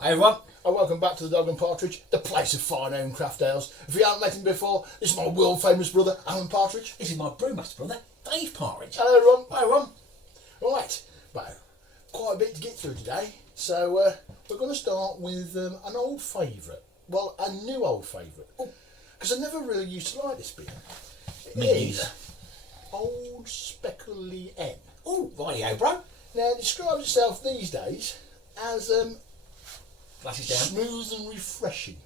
Hey everyone. And welcome back to the Dog and Partridge, the place of fine home craft ales. If you haven't met him before, this is my world famous brother, Alan Partridge. This is my brewmaster brother, Dave Partridge. Hello everyone. Hi everyone. Right, well, quite a bit to get through today. So we're going to start with an old favourite. Well, a new old favourite. Because I never really used to like this beer. Me It is neither. Old Speckled N. Oh, rightio, bro. Now, it describes itself these days as Glasses down. smooth and refreshing,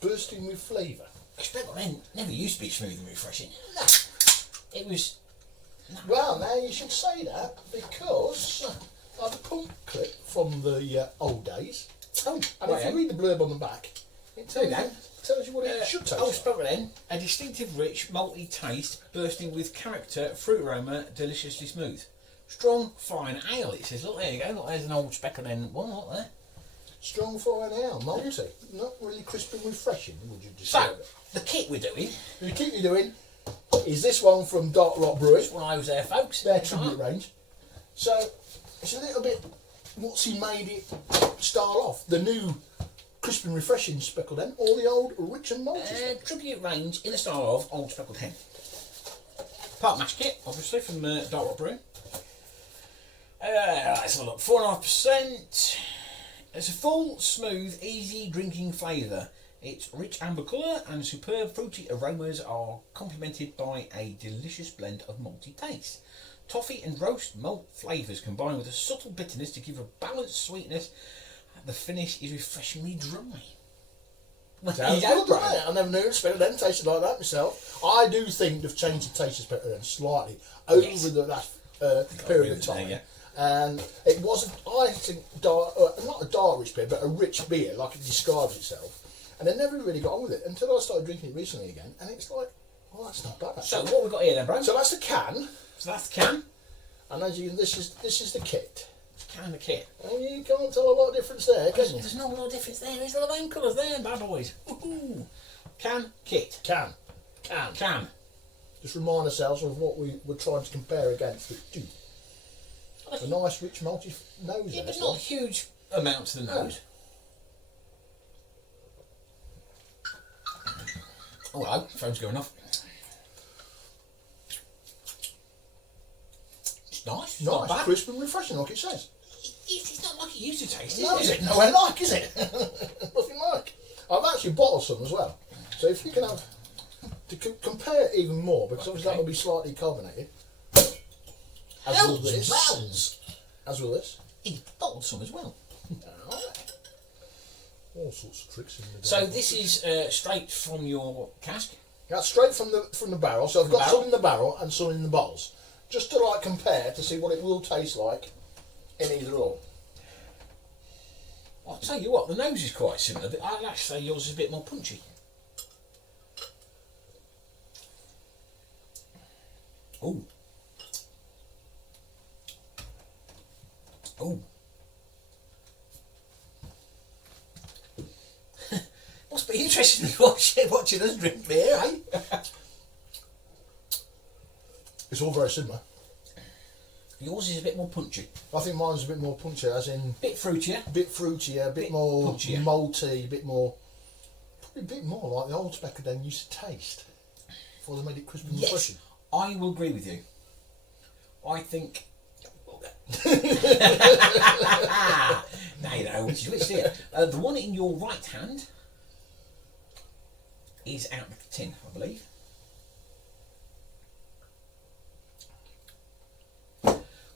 bursting with flavour. Speckled N never used to be smooth and refreshing. No. It was. Well, now you should say that because I have a pump clip from the old days. Oh, And if you read the blurb on the back, it tells you what it should taste Old like. Speckled N, a distinctive, rich, malty taste, bursting with character, fruit aroma, deliciously smooth. Strong, fine ale, it says. Look, there you go. Look, there's an old Speckled N one, look there. Strong fine ale, malty. Not really crisp and refreshing, would you So, describe it? the kit we're doing, The kit you're doing is this one from Dark Rock Brewing, when I was there, folks. their tribute range. So, it's a little bit what's he made it start off. The new crisp and refreshing Speckled N, or the old rich and malty. Tribute range in the style of Old Speckled Hen. Part mash kit, obviously, from Dark Rock Brewing. Let's have a look. 4.5%. It's a full, smooth, easy drinking flavour. Its rich amber colour and superb fruity aromas are complemented by a delicious blend of malty taste. Toffee and roast malt flavours combine with a subtle bitterness to give a balanced sweetness. The finish is refreshingly dry. Sounds good, right? I never knew Speckled N tasted like that myself. I do think they've changed the taste of Speckled N slightly over the last period of time. Yeah. And it wasn't, I think, not a dark rich beer, but a rich beer, like it describes itself. And I never really got on with it until I started drinking it recently again, and it's like, well, that's not bad. So what we've got here then, bro? So that's the can, So that's the can. and as you can, this is the kit. Can the kit. And you can't tell a lot of difference there, can you? There's not a lot of difference there. There's a lot of own colours there, bad boys. Woohoo. Can, kit. Can. Can. Just remind ourselves of what we were trying to compare against it to. A nice, rich, malty nose. Yeah, there, but so. not a huge amount to the nose. Oh, hello. Phone's going off. It's nice. It's not Nice, bad. crisp and refreshing, like it says. It's not like it used to taste, No, is it? nowhere like, is it? Nothing like. I've actually bottled some as well. So if you can have, to compare it even more, because obviously that will be slightly carbonated. As will this. Bells. As will this. He's bottled some as well. All sorts of tricks in the So day. this is straight from your cask. That's straight from the barrel. So I've got barrel? some in the barrel and some in the bottles. Just to like compare to see what it will taste like in either or. I'll tell you what, the nose is quite similar, but I'd actually say yours is a bit more punchy. Oh. Oh. Must be interesting watching us drink beer, eh? It's all very similar. Yours is a bit more punchy. I think mine's a bit more punchy, as in Bit fruitier. a bit fruitier, a bit more punchier. malty, a bit more, probably a bit more like the old Speckled N used to taste before they made it crisp and Yes, refreshing. I will agree with you. I think. Now you know which is here. The one in your right hand is out of the tin, I believe.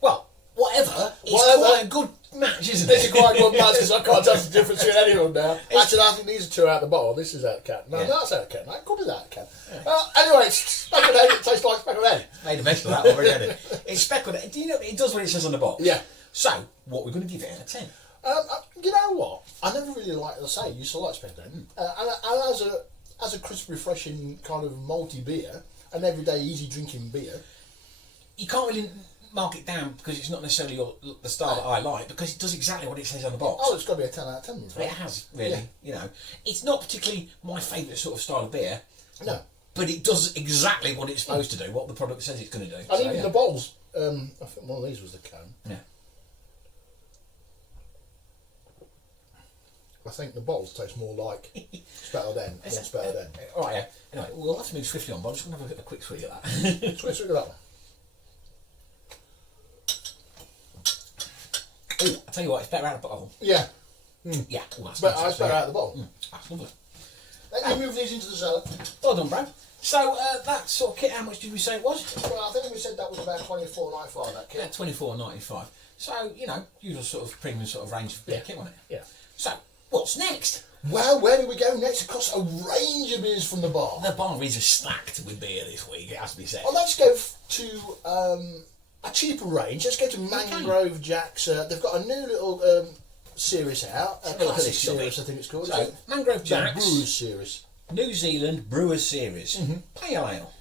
Well, whatever. It's quite a good match, isn't This it? is quite a good match because I can't tell the difference between any of them now. Actually, I think these are two out of the bottle. This is out of the can. No, Yeah. that's out of the can. That could be that can. Anyway, Speckled N, it tastes like Speckled N. Made a mess of that already, hasn't it? It's speckled. Do you know it does what it says on the box? Yeah. So, what we're going to give it out of 10? You know what? I never really liked, as I say, used to like Speckled N. And as a crisp, refreshing kind of malty beer, an everyday easy drinking beer. You can't really mark it down because it's not necessarily the style that I like, because it does exactly what it says on the box. Oh, it's got to be a 10 out of 10. Right? It has, really. Yeah. You know, it's not particularly my favourite sort of style of beer. No. But it does exactly what it's supposed to do, what the product says it's going to do. And So, even yeah. the bottles, I think one of these was the can. Yeah. I think the bottles taste more like speckled N than speckled N. All right, yeah. Anyway, we'll have to move swiftly on, but I'm just going to have a quick swig of that. Let's look at that one. Oh, I tell you what, it's better out of the bottle. Yeah. Yeah, oh, that's But nice, it's better out of the bottle. That's lovely. Let me move these into the cellar. Well done, Brad. So that sort of kit, how much did we say it was? Well, I think we said that was about $24.95, that kit. Yeah, $24.95. So, you know, usual sort of premium sort of range of beer kit, wasn't it? Yeah. So, what's next? Well, where do we go next? Of course, a range of beers from the bar. The bar is stacked with beer this week, it has to be said. Well, let's go to a cheaper range. Let's go to Mangrove Jack's. They've got a new little series out. A classic series, I think it's called. So, Mangrove Jack's. Brewers series. New Zealand Brewers Series. Pale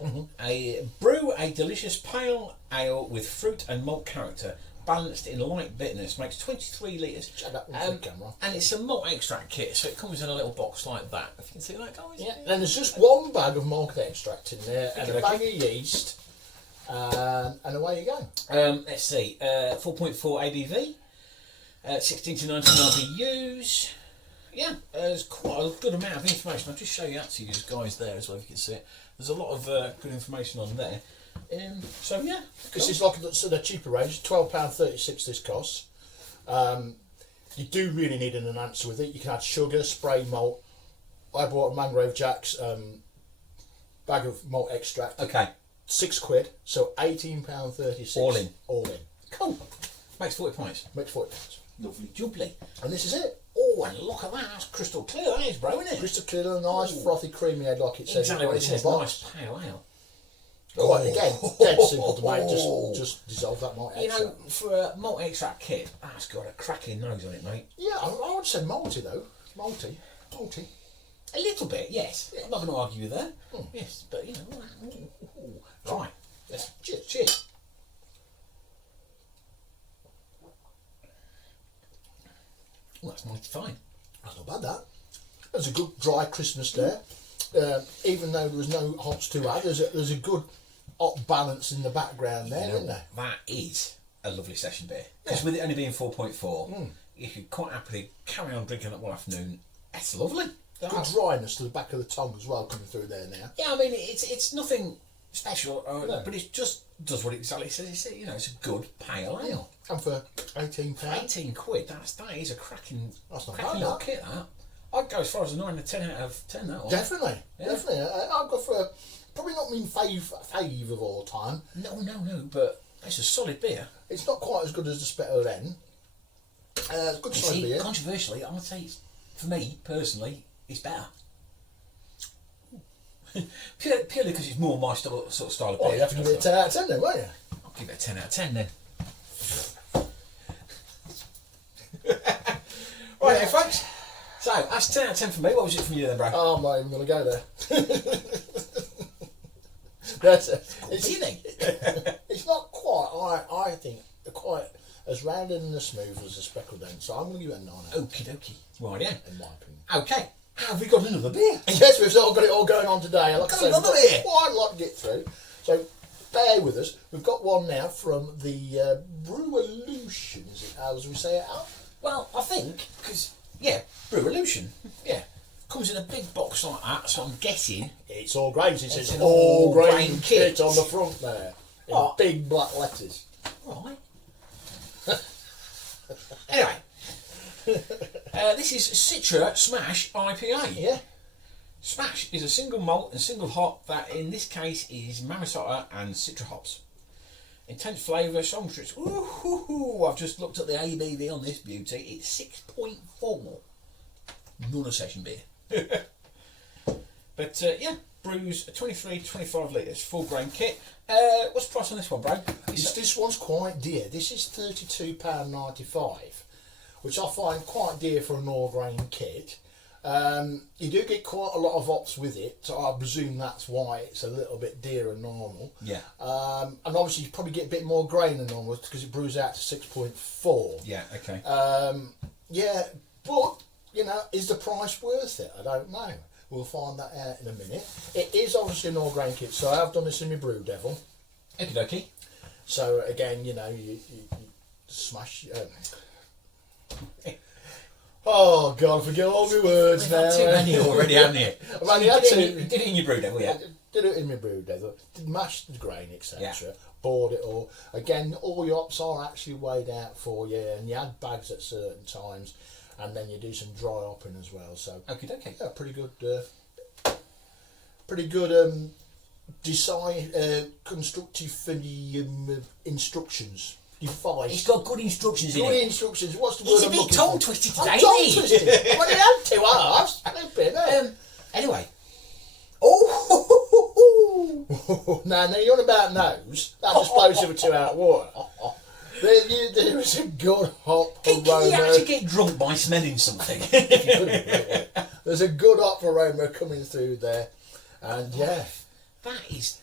Ale. Brew a delicious pale ale with fruit and malt character, balanced in light bitterness. Makes 23 litres. Check that one for the camera. And it's a malt extract kit, so it comes in a little box like that. If you can see that, guys. Yeah. And there's just one bag of malt extract in there, and a bag of yeast, and away you go. Let's see. 4.4 ABV. 16 to 19 RBUs. Yeah, there's quite a good amount of information. I'll just show you that to you guys there as well, if you can see it. There's a lot of good information on there. So yeah, This is like the cheaper range. £12.36 this costs. You do really need an enhancer with it. You can add sugar, spray malt. I bought a Mangrove Jack's bag of malt extract. Okay. £6, so £18.36. All in. All in. Cool. Makes 40 points. Makes £40. Lovely jubbly. And this is it. Oh, and look at that. That's crystal clear, that is, bro, isn't it? Crystal clear, nice, frothy, creamy head, like it says. Exactly what it says. Box. Nice pale ale. Quite again, dead simple to make. Just dissolve that malt extract. You know, for a malt extract kit, that's got a cracking nose on it, mate. Yeah, I would say malty though. Malty. A little bit, yes. I'm not going to argue with that. Yes, but you know. Right. Let's cheers. Well, that's mighty fine. That's not bad, that. There's a good dry Christmas there. Even though there was no hops to add, there's a good hop balance in the background there, isn't there? That is a lovely session beer. Because with it only being 4.4, you could quite happily carry on drinking it one afternoon. That's lovely. Good dryness to the back of the tongue as well coming through there now. Yeah, I mean, it's nothing special, No. but it just does what it exactly says. It's a good pale ale. And for £18, £18, that is a cracking, That's not cracking bad, little that. kit, that. I'd go as far as a 9 or 10 out of 10, that one. Definitely. Yeah. I'll go for probably not my fave of all time. No, but it's a solid beer. It's not quite as good as the Speckled N. It's good You solid see, beer. controversially, I would say, for me, personally, it's better. Purely because it's more my sort of style of beer. Oh, you have to give it a 10 out of 10 then, won't you? I'll give it a 10 out of 10 then. Right then, folks. So, that's 10 out of 10 for me. What was it from you then, bro? Oh, I'm not even going to go there. That's it's not quite, I think, quite as rounded and as smooth as the Speckled N, so I'm going to give it a 9 out of 10, Okie dokie. Right, yeah. in my opinion. Okay. Have we got another beer? Yes, we've all got it all going on today. Like I said, another we've got beer. quite a lot to get through. So bear with us. We've got one now from the Brewolution, is it? As we say it out? Well, I think, because, yeah, Brewolution. Yeah. Comes in a big box like that, so I'm guessing. It's all grains. It says an all grain all-grain kit kit. on the front there. In What? big black letters. Right. Anyway. This is Citra Smash IPA. Yeah. Smash is a single malt and single hop that in this case is Marisota and Citra hops. Intense flavour, strong trips. Ooh, I've just looked at the ABV on this beauty. It's 6.4. Not a session beer. But yeah, brews 23 to 25 litres, full grain kit. What's the price on this one, bro? This one's quite dear. This is £32.95, which I find quite dear for an all grain kit. You do get quite a lot of hops with it, so I presume that's why it's a little bit dearer than normal. Yeah. And obviously you probably get a bit more grain than normal because it brews out to 6.4. Yeah, okay. Yeah, but, you know, is the price worth it? I don't know. We'll find that out in a minute. It is obviously an all grain kit, so I have done this in my Brew Devil. Okie dokie. So again, you know, you smash... Oh God, forget all my words We've now. had too many already, haven't you? I've only You had did two. it in your brew devil, yeah. Did it in my brew devil. Did mash the grain, etc. Yeah. Bored it all. Again, all your hops are actually weighed out for you, and you add bags at certain times, and then you do some dry hopping as well. So Okay, okay. yeah, pretty good. Constructive for the instructions. It's got good instructions in Good it. instructions. What's the He's word a I'm bit looking tongue for? twisted I'm today, tongue isn't he? twisted. I've only had 2 halves. Anyway. Oh! Now you're on about nose. That just blows over 2 out of water. There is a good hop Can you aroma. actually get drunk by smelling something? There's a good hop aroma coming through there, and yeah, that's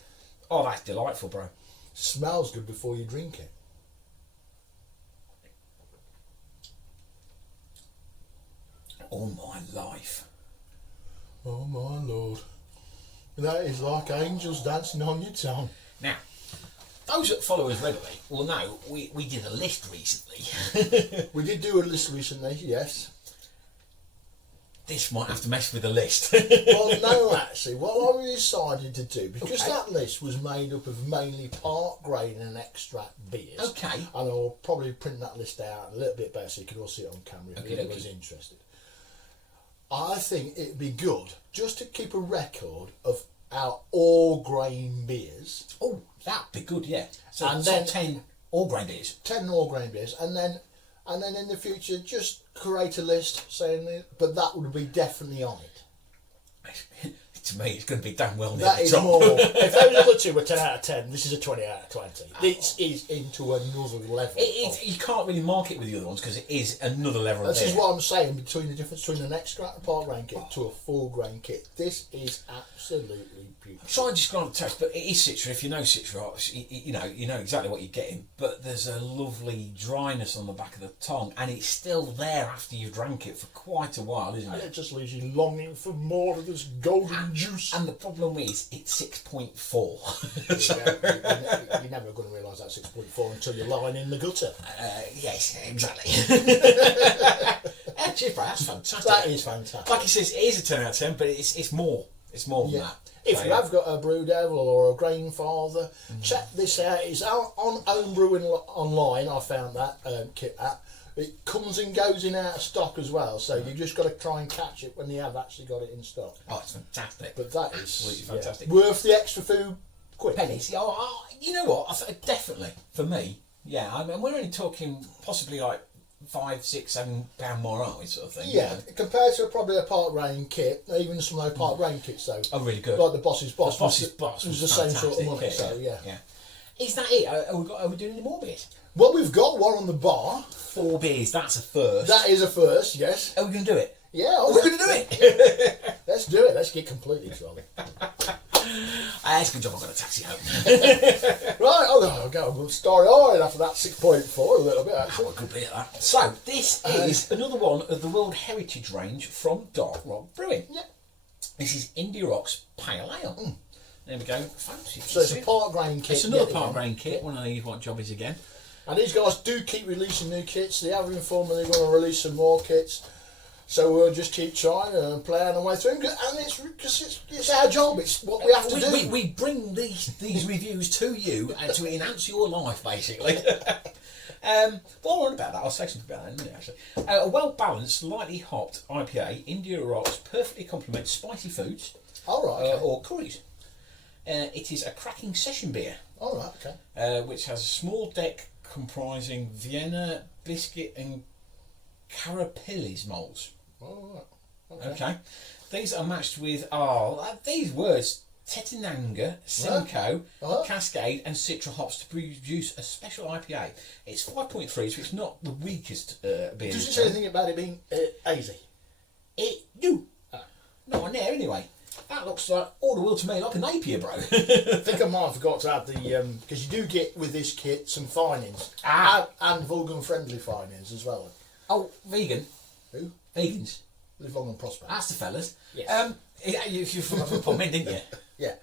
delightful, bro. smells good before you drink it. All my life. Oh my lord, that is like angels dancing on your tongue. Now, those that follow us regularly will know we did a list recently. We did do a list recently, yes. This might have to mess with the list. Well, no, actually, what I decided to do, because Okay. that list was made up of mainly part grain and extract beers. Okay. And I'll probably print that list out a little bit better so you can all see it on camera if Okay, anyone's okay. interested. I think it'd be good just to keep a record of our all grain beers, Oh, that'd be good, yeah. So And top then- 10 all grain beers. 10 all grain beers, and then in the future just create a list saying that, but that would be definitely on it. To me, it's going to be damn well near That the is top. more. If those other two were 10 out of 10, this is a 20 out of 20. This is into another level. You can't really mark it with the other ones because it is another level of This is beer. what I'm saying between the difference between an extract and part grain kit to a full grain kit. This is absolutely beautiful. Try and describe the taste, but it is Citra. If you know Citra hops, you know exactly what you're getting. But there's a lovely dryness on the back of the tongue, and it's still there after you've drank it for quite a while, isn't And it? it just leaves you longing for more of this golden juice. And the problem is, it's 6.4. You're never going to realise that 6.4 until you're lying in the gutter. Yes, exactly. Cheers, bro. That's fantastic. That is fantastic. Like he says, it is a 10 out of 10, but it's more. It's more than Yeah. that. If So, you have got a brew devil or a grain father, check this out. It's out on Homebrewing online. I found that kit app. It comes and goes in out of stock as well, so you just got to try and catch it when you have actually got it in stock. Oh, it's fantastic. But that is Absolutely fantastic. worth the extra few quid. Pennies. You know what? Definitely for me. Yeah, I mean, we're only talking possibly like £5, £6, £7 more, aren't we? Sort of thing. Yeah, you know? compared to probably a part grain kit, even some of those part grain kits though. Oh, really good. Like the Boss's Boss. The Boss's Boss was the was same sort of fantastic money. kit, So yeah. Is that it? Are we doing any more beers? Well, we've got one on the bar. 4 beers. That's a first. That is a first. Yes. Are we going to do it? Yeah. Oh, We're going to do it. Let's do it. Let's get completely trolley. It's a good job I've got a taxi home. Right, I'll go story on after that 6.4 a little bit actually. Oh, a good beer that. So this is another one of the World Heritage range from Dark Rock Brewing. Yeah. This is India Rock's Pale Ale. There we go. Fancy. So it's a part grain kit. It's another yet part again. grain kit. One of these what job is again. And these guys do keep releasing new kits. They have informed me they're going to release some more kits. So we'll just keep trying and playing our way through. And it's our job. It's what we have to do. We bring these reviews to you and to enhance your life, basically. While we're on about that, I'll say something about that in a minute, actually. A well-balanced, lightly hopped IPA, India Rocks perfectly complements spicy foods All right. Okay. or curries. It is a cracking session beer, All right. Okay. which has a small deck comprising Vienna, biscuit and Carapillis malts. All right. Okay. These are matched with these words: Tetinanga, Simcoe, Uh-huh. Cascade, and Citra hops to produce a special IPA. It's 5.3, so it's not the weakest beer. Does it say anything about it being hazy? Not on there anyway. That looks like all the will to me like a Napier, bro. I think I might have forgot to add the because you do get with this kit some finings and vegan friendly finings as well. Oh, vegan. Who? Vegans. Live long and prosper. That's the fellas. Yes. You forgot to put them in, didn't you? Yeah.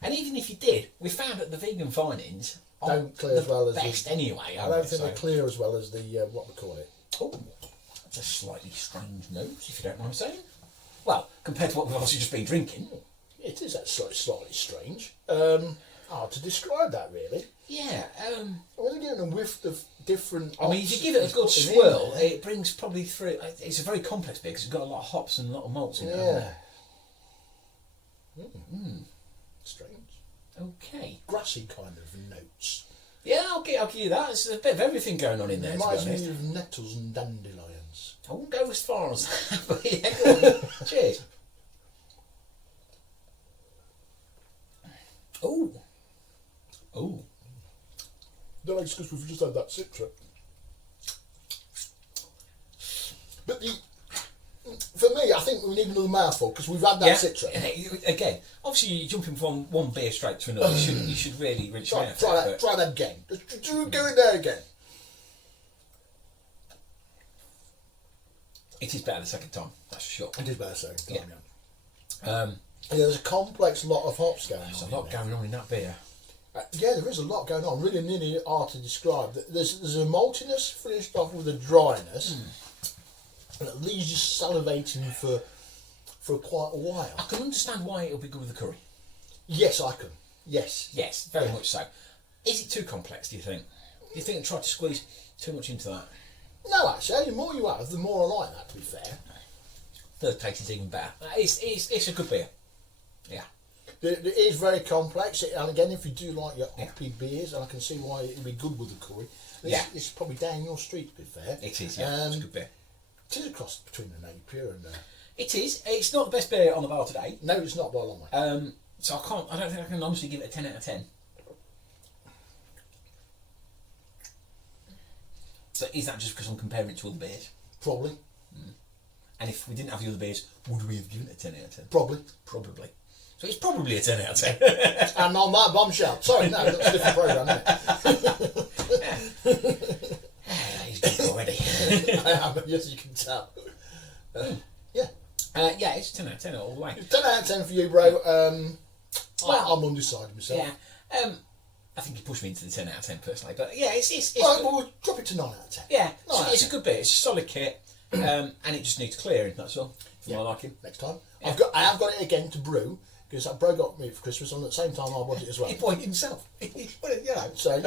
And even if you did, we found that the vegan finings Don't clear as well as best anyway. I don't think they're clear as well as the what we call it. Oh, That's a slightly strange nose, if you don't mind saying. Well, compared to what we've obviously just been drinking. It is actually slightly strange. Hard to describe that, really. Yeah. When you're getting a whiff of different. I mean, if you give it a good swirl, it brings probably through. It's a very complex beer because it's got a lot of hops and a lot of malts in it. Yeah. Strange. Okay. Grassy kind of notes. Yeah, I'll give you that. There's a bit of everything going on in there. Reminds me of nettles and dandelions. I won't go as far as that, but yeah, go on. Cheers. Oh. Oh. Don't know, because we've just had that citra. But for me, I think we need another mouthful because we've had that citra. Again, obviously you're jumping from one beer straight to another. You should really try that again. Do it there again. It is better the second time, that's for sure. It is better the second time, yeah. There's a complex lot of hops going on. There's a lot going on in that beer. Yeah, there is a lot going on. Really, nearly hard to describe. There's a maltiness finished off with a dryness, and it leaves you salivating for quite a while. I can understand why it'll be good with the curry. Yes, I can. Yes. Yes, very much so. Is it too complex, do you think? Do you think it tried to squeeze too much into that? No, actually, the more you have, the more I like that, to be fair. Third taste is even better. It's a good beer. Yeah. It is very complex, and again, if you do like your hoppy beers, and I can see why it'd be good with the curry. It's probably down your street, to be fair. It is, yeah. It's a good beer. It is a cross between an Napier and. It is. It's not the best beer on the bar today. No, it's not by a long way. So I don't think I can honestly give it a 10 out of 10. So is that just because I'm comparing it to other beers? Probably. And if we didn't have the other beers, would we have given it a 10 out of 10? Probably. Probably. So it's probably a 10 out of 10. And on that bombshell. Sorry, no, that's a different programme, isn't it? He's drunk already. I am, yes, you can tell. Yeah. Yeah, it's 10 out of 10 all the way. 10 out of 10 for you, bro. I'm undecided myself. Yeah. I think you pushed me into the 10 out of 10 personally, but yeah, it's we'll drop it to 9 out of 10. Yeah, it's a good bit. It's a solid kit, and it just needs clearing. That's all. For my liking. Next time, I have got it again to brew because that bro got me for Christmas, and at the same time I want it as well. He bought it himself. So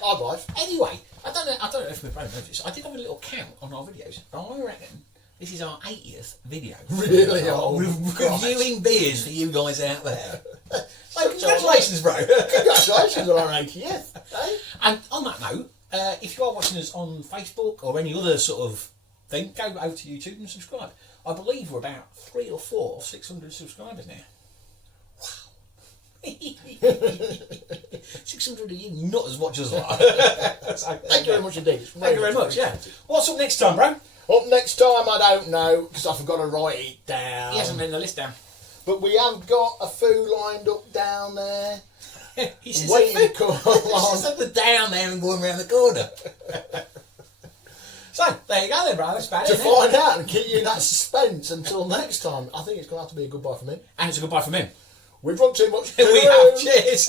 hard life. Anyway, I don't know if we're proud of this. I did have a little count on our videos. I reckon this is our 80th video. Really? Reviewing beers for you guys out there. So congratulations, bro. Congratulations on our 80th. Eh? And on that note, if you are watching us on Facebook or any other sort of thing, go over to YouTube and subscribe. I believe we're about 300 or 400 or 600 subscribers now. Wow. 600 of you not as much as that. So, thank you very much indeed. Thank you very much, yeah. What's up next time, bro? Up next time, I don't know, because I forgot to write it down. He hasn't written the list down. But we have got a few lined up down there. He says waiting to come along. He says the down there and going around the corner. So, there you go then, bro. That's about it. To find out and keep you in that suspense until next time. I think it's going to have to be a goodbye from him. And it's a goodbye from him. We've run too much. We have. Cheers.